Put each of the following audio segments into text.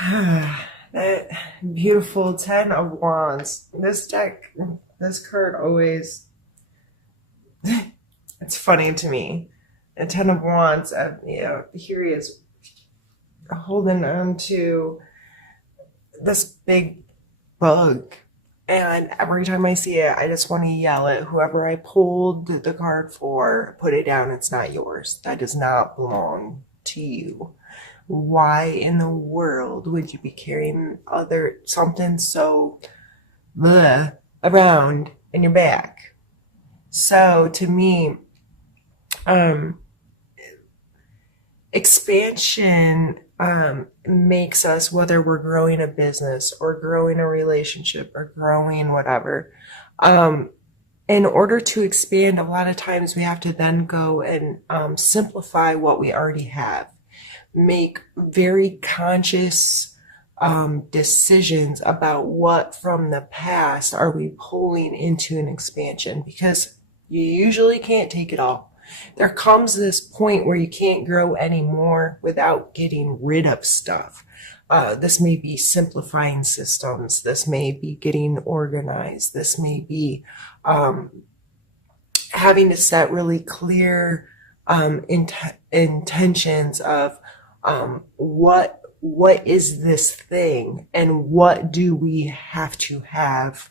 That beautiful Ten of Wands. This deck, this card always, it's funny to me. The Ten of Wands, here he is holding on to this big bug. And every time I see it, I just want to yell at whoever I pulled the card for, put it down, it's not yours. That does not belong to you. Why in the world would you be carrying something so bleh around in your back? So to me, um, expansion makes us, whether we're growing a business or growing a relationship or growing whatever, in order to expand, a lot of times we have to then go and simplify what we already have, make very conscious decisions about what from the past are we pulling into an expansion, because you usually can't take it all. There comes this point where you can't grow anymore without getting rid of stuff. This may be simplifying systems. This may be getting organized. This may be having to set really clear intentions of what is this thing, and what do we have to have,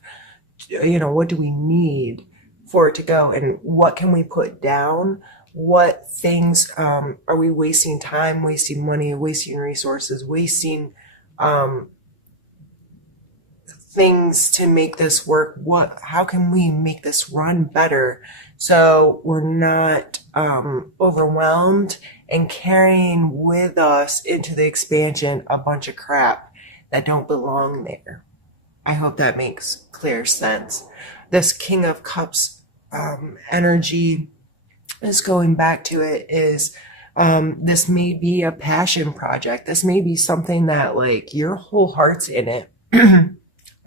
what do we need for it to go, and what can we put down, what things are we wasting time, wasting money, wasting resources, wasting things to make this work. How can we make this run better so we're not overwhelmed and carrying with us into the expansion a bunch of crap that don't belong there? I hope that makes clear sense. This King of Cups energy is going back to it, is this may be a passion project. This may be something that like your whole heart's in it.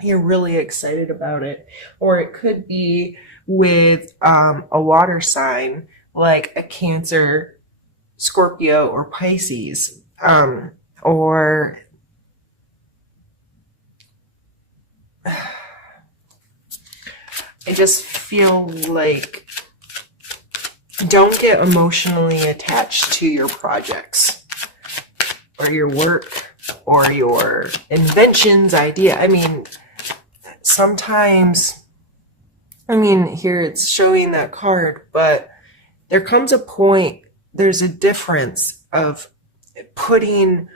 You're really excited about it. Or it could be with a water sign like a Cancer, Scorpio, or Pisces. Or I just feel like don't get emotionally attached to your projects or your work or your inventions, idea. I mean, sometimes, here it's showing that card, but there comes a point, there's a difference of putting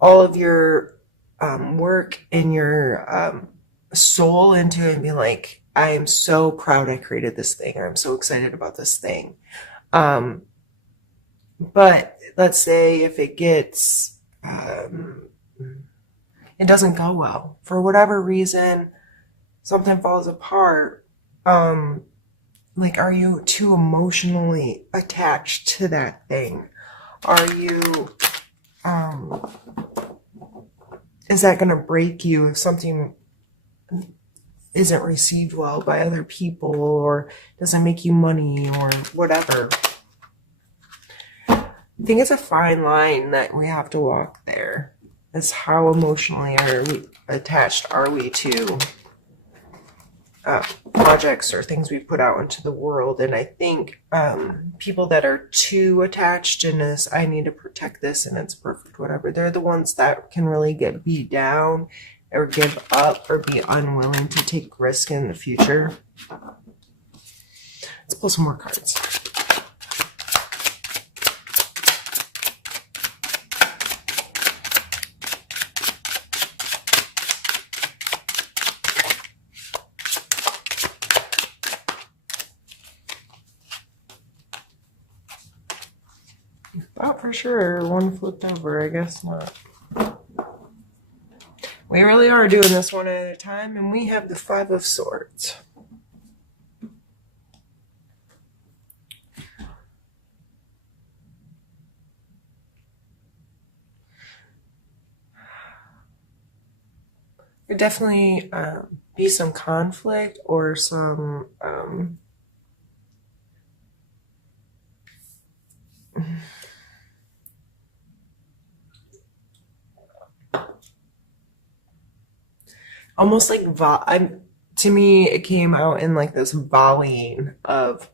all of your work and your soul into it and being like, I am so proud I created this thing, or I'm so excited about this thing. But let's say if it gets, it doesn't go well for whatever reason, something falls apart. Like, are you too emotionally attached to that thing? Are you, is that going to break you if something isn't received well by other people, or doesn't make you money, or whatever? I think it's a fine line that we have to walk there. Is how emotionally attached are we to projects or things we put out into the world. And I think people that are too attached in this, I need to protect this and it's perfect, whatever, they're the ones that can really get beat down or give up or be unwilling to take risk in the future. Let's pull some more cards. Thought for sure one flipped over, I guess not. We really are doing this one at a time, and we have the Five of Swords. There'd definitely be some conflict or some almost like to me it came out in like this volleying of,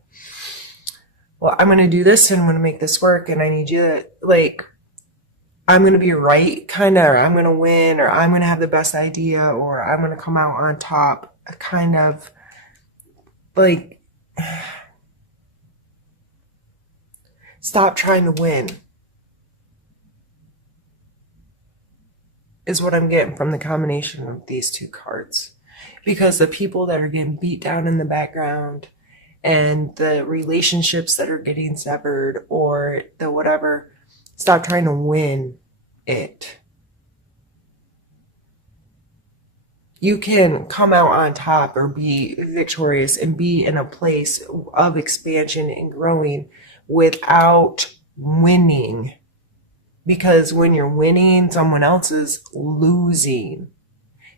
well, I'm going to do this and I'm going to make this work and I need you to like, I'm going to be right kind of, or I'm going to win, or I'm going to have the best idea, or I'm going to come out on top, kind of like, stop trying to win is what I'm getting from the combination of these two cards. Because the people that are getting beat down in the background and the relationships that are getting severed or the whatever, stop trying to win it. You can come out on top or be victorious and be in a place of expansion and growing without winning. Because when you're winning, someone else is losing.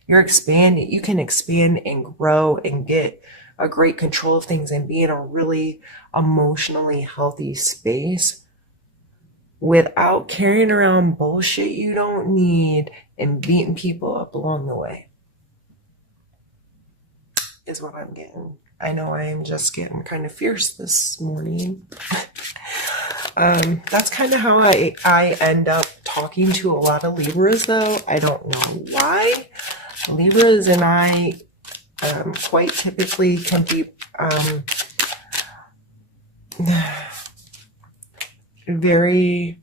You're expanding. You can expand and grow and get a great control of things and be in a really emotionally healthy space without carrying around bullshit you don't need and beating people up along the way. Is what I'm getting. I know I am just getting kind of fierce this morning. That's kind of how I end up talking to a lot of Libras, though. I don't know why. Libras and I quite typically can be very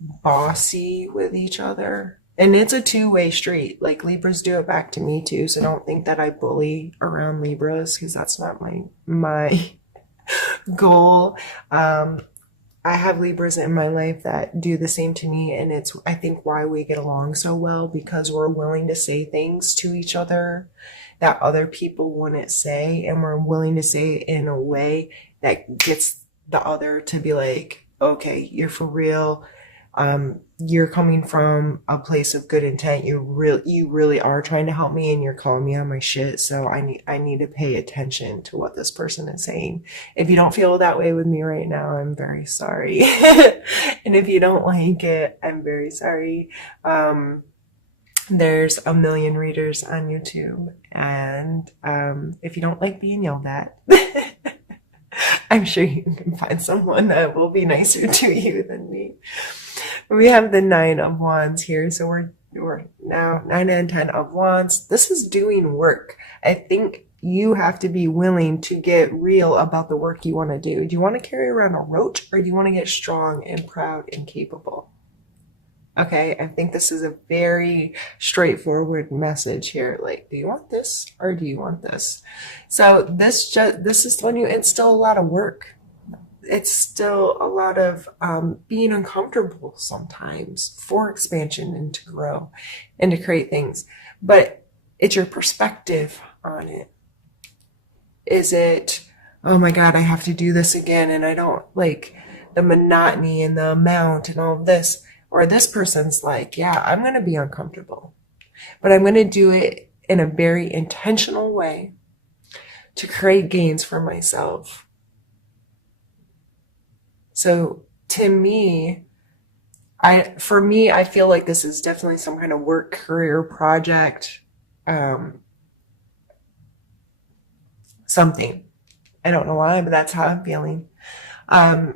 bossy with each other. And it's a two-way street. Like, Libras do it back to me too, so don't think that I bully around Libras, because that's not my goal. I have Libras in my life that do the same to me, and it's, I think, why we get along so well, because we're willing to say things to each other that other people wouldn't say, and we're willing to say it in a way that gets the other to be like, okay, you're for real. You're coming from a place of good intent. You really are trying to help me, and you're calling me on my shit. So I need to pay attention to what this person is saying. If you don't feel that way with me right now, I'm very sorry. And if you don't like it, I'm very sorry. There's a million readers on YouTube, and if you don't like being yelled at, I'm sure you can find someone that will be nicer to you than me. We have the 9 of Wands here, so we're now 9 and 10 of Wands. This is doing work. I think you have to be willing to get real about the work you want to do. Do you want to carry around a roach, or do you want to get strong and proud and capable? Okay, I think this is a very straightforward message here. Like, do you want this or do you want this? So this is telling you it's still a lot of work. It's still a lot of being uncomfortable sometimes for expansion and to grow and to create things. But it's your perspective on it. Is it, oh my God, I have to do this again, and I don't like the monotony and the amount and all of this? Or this person's like, yeah, I'm going to be uncomfortable, but I'm going to do it in a very intentional way to create gains for myself. So to me, I feel like this is definitely some kind of work, career, project, something. I don't know why, but that's how I'm feeling. I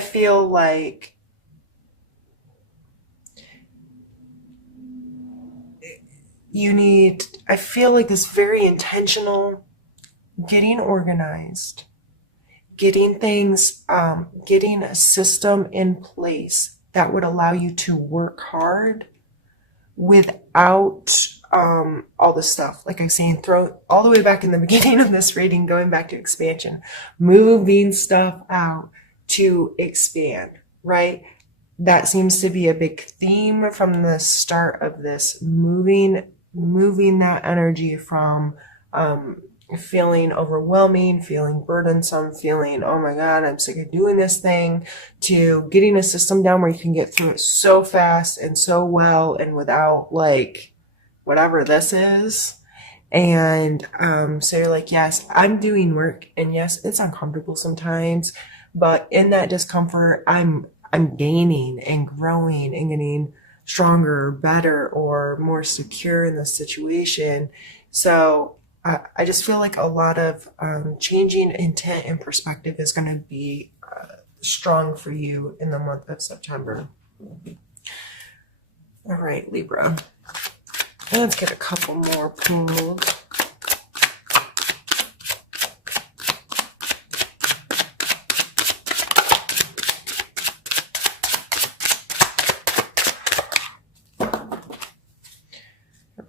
feel like I feel like this very intentional, getting organized, getting things, getting a system in place that would allow you to work hard without all the stuff. Like I'm saying, throw all the way back in the beginning of this reading, going back to expansion, moving stuff out to expand, right? That seems to be a big theme from the start of this, moving that energy from feeling overwhelming, feeling burdensome, feeling, oh my God, I'm sick of doing this thing, to getting a system down where you can get through it so fast and so well and without like whatever this is. And so you're like, yes, I'm doing work, and yes, it's uncomfortable sometimes, but in that discomfort, I'm gaining and growing and getting stronger, better, or more secure in the situation. So I just feel like a lot of changing intent and perspective is going to be strong for you in the month of September. All right, Libra. Let's get a couple more pulled.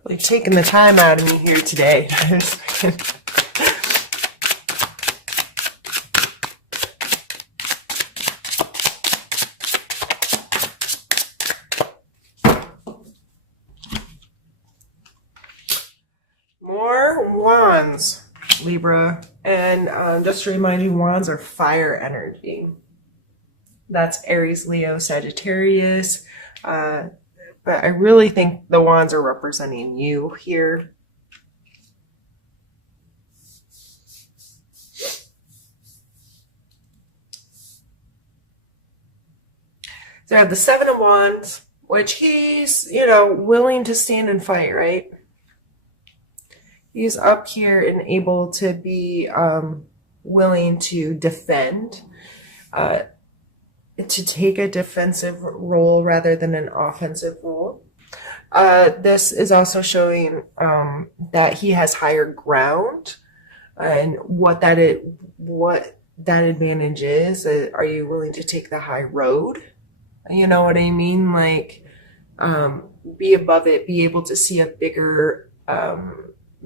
Really taking the time out of me here today. More wands, Libra. And just to remind you, wands are fire energy. That's Aries, Leo, Sagittarius. But I really think the wands are representing you here. So I have the Seven of Wands, which he's, willing to stand and fight, right? He's up here and able to be willing to defend, to take a defensive role rather than an offensive role. This is also showing that he has higher ground, and what that advantage is. Are you willing to take the high road? You know what I mean? Like, be above it, be able to see a bigger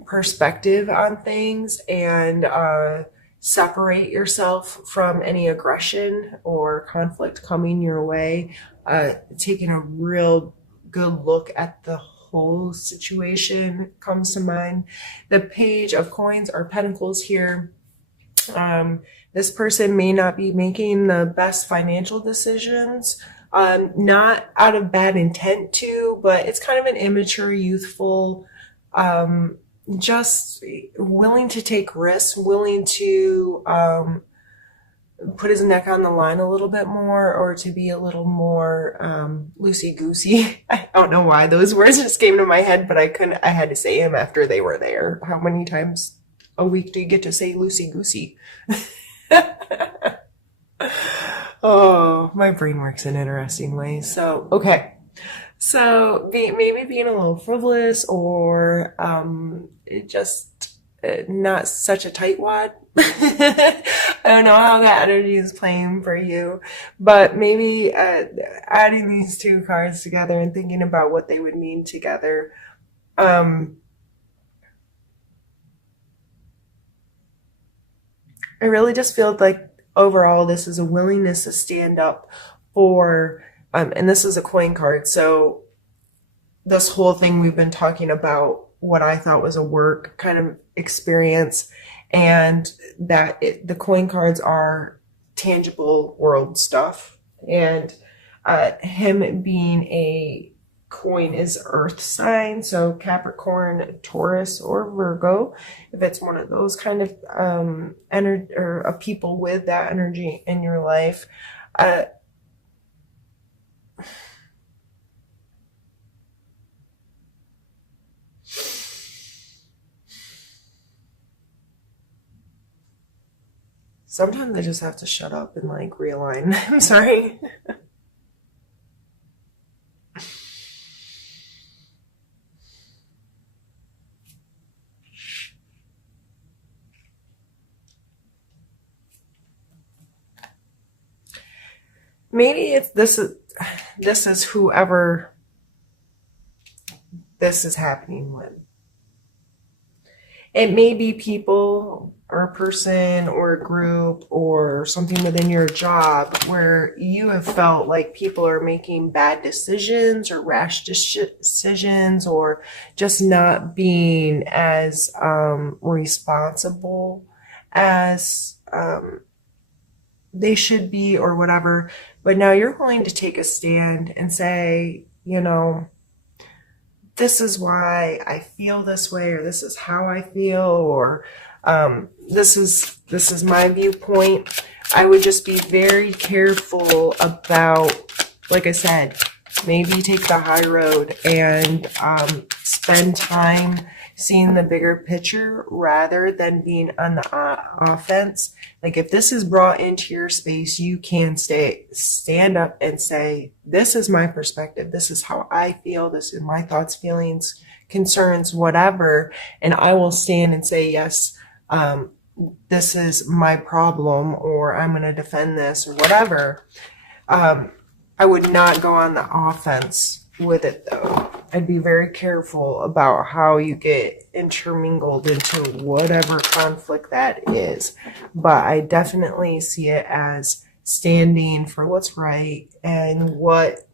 perspective on things, and separate yourself from any aggression or conflict coming your way. Taking a real good look at the whole situation comes to mind. The Page of Coins or Pentacles here. This person may not be making the best financial decisions, not out of bad intent to, but it's kind of an immature, youthful, just willing to take risks, willing to put his neck on the line a little bit more, or to be a little more loosey-goosey. I don't know why those words just came to my head, but I had to say them after they were there. How many times a week do you get to say loosey-goosey? Oh, my brain works in interesting ways. So, okay. So maybe being a little frivolous, or just not such a tightwad. I don't know how that energy is playing for you, but maybe adding these two cards together and thinking about what they would mean together. I really just feel like overall this is a willingness to stand up for, and this is a coin card. So this whole thing we've been talking about what I thought was a work kind of experience, and that the coin cards are tangible world stuff. And him being a coin is earth sign, so Capricorn, Taurus, or Virgo, if it's one of those kind of energy, or people with that energy in your life. Sometimes I just have to shut up and like realign. I'm sorry. Maybe it's this is whoever this is happening with. It may be people or a person or a group or something within your job where you have felt like people are making bad decisions or rash decisions, or just not being as responsible as they should be, or whatever. But now you're willing to take a stand and say, this is why I feel this way, or this is how I feel, or this is my viewpoint. I would just be very careful about, like I said, Maybe take the high road and spend time seeing the bigger picture rather than being on the offense. Like if this is brought into your space, you can stand up and say, this is my perspective. This is how I feel. This is my thoughts, feelings, concerns, whatever. And I will stand and say, yes, this is my problem, or I'm going to defend this, or whatever. I would not go on the offense with it, though. I'd be very careful about how you get intermingled into whatever conflict that is. But I definitely see it as standing for what's right and what,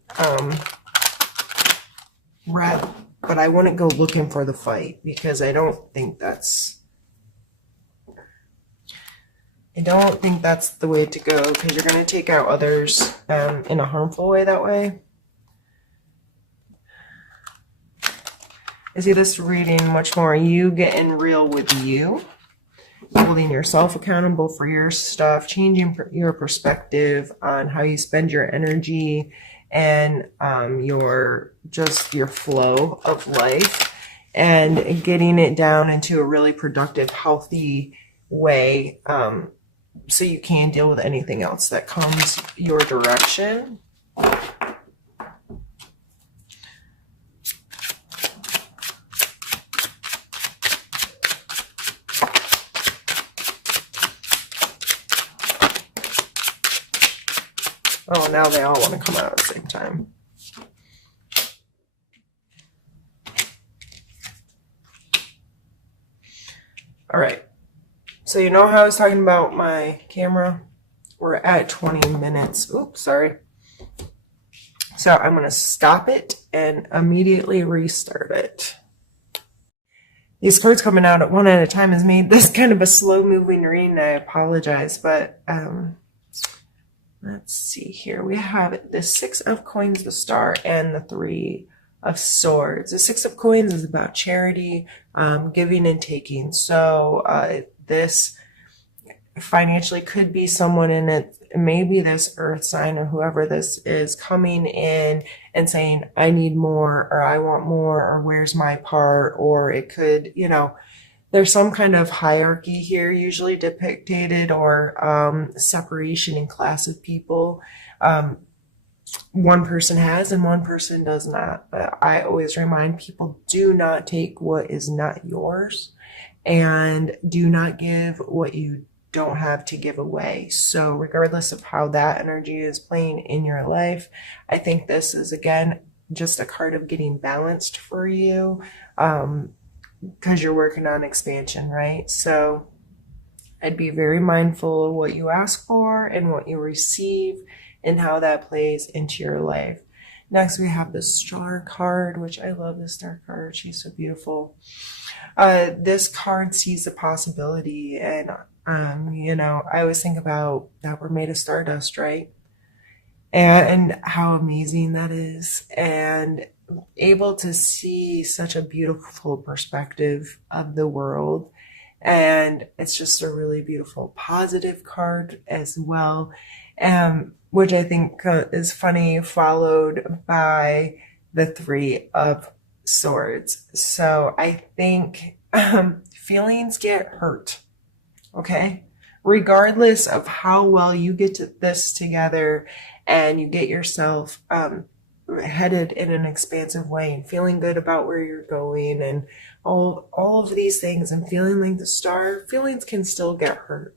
but I wouldn't go looking for the fight, because I don't think that's the way to go, because you're going to take out others in a harmful way that way. I see this reading much more you getting real with you, holding yourself accountable for your stuff, changing your perspective on how you spend your energy and your flow of life, and getting it down into a really productive, healthy way, so you can deal with anything else that comes your direction. Oh, now they all want to come out at the same time. All right. So you know how I was talking about my camera? We're at 20 minutes. Oops, sorry. So I'm going to stop it and immediately restart it. These cards coming out at one at a time has made this kind of a slow moving reading. I apologize, but let's see here. We have the 6 of Coins, the Star, and the 3 of Swords. The 6 of Coins is about charity, giving and taking. So this financially could be someone in it, maybe this earth sign or whoever this is, coming in and saying, I need more, or I want more, or where's my part? Or it could, there's some kind of hierarchy here, usually depicted, or separation in class of people. One person has and one person does not. But I always remind people, do not take what is not yours, and do not give what you don't have to give away. So regardless of how that energy is playing in your life, I think this is, again, just a card of getting balanced for you, because you're working on expansion, right? So I'd be very mindful of what you ask for and what you receive and how that plays into your life. Next, we have the Star card, which I love this Star card. She's so beautiful. This card sees the possibility, and I always think about that we're made of stardust, right? And how amazing that is, and able to see such a beautiful perspective of the world. And it's just a really beautiful, positive card as well, which I think is funny, followed by the 3 of Swords. So I think feelings get hurt, okay? Regardless of how well you get this together and you get yourself headed in an expansive way and feeling good about where you're going and all of these things and feeling like the star, feelings can still get hurt.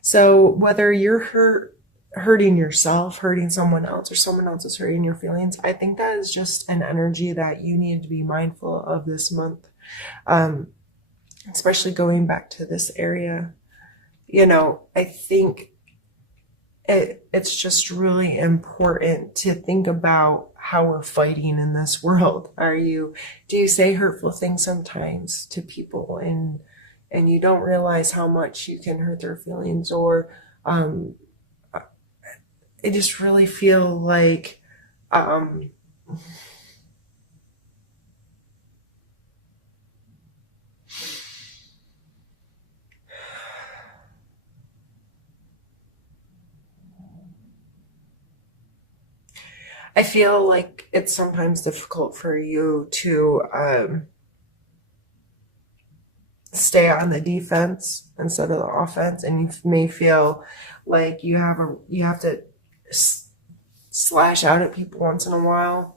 So whether you're hurting yourself, hurting someone else, or someone else is hurting your feelings, I think that is just an energy that you need to be mindful of this month, especially going back to this area. I think it's just really important to think about how we're fighting in this world. Do you say hurtful things sometimes to people and you don't realize how much you can hurt their feelings? Or I just really feel like I feel like it's sometimes difficult for you to stay on the defense instead of the offense, and you may feel like you have to slash out at people once in a while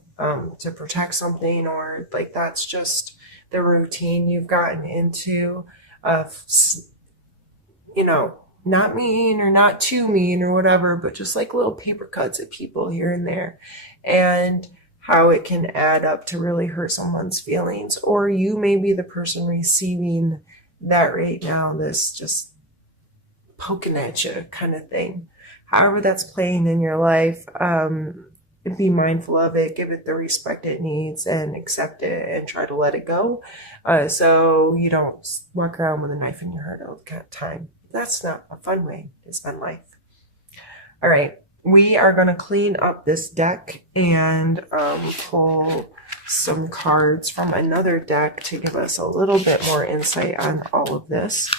to protect something, or like that's just the routine you've gotten into of, you know, not mean or not too mean or whatever, but just like little paper cuts at people here and there, and how it can add up to really hurt someone's feelings. Or you may be the person receiving that right now, this just poking at you kind of thing. However that's playing in your life, be mindful of it, give it the respect it needs, and accept it and try to let it go, so you don't walk around with a knife in your heart all the time. That's not a fun way to spend life. All right, we are going to clean up this deck and pull some cards from another deck to give us a little bit more insight on all of this.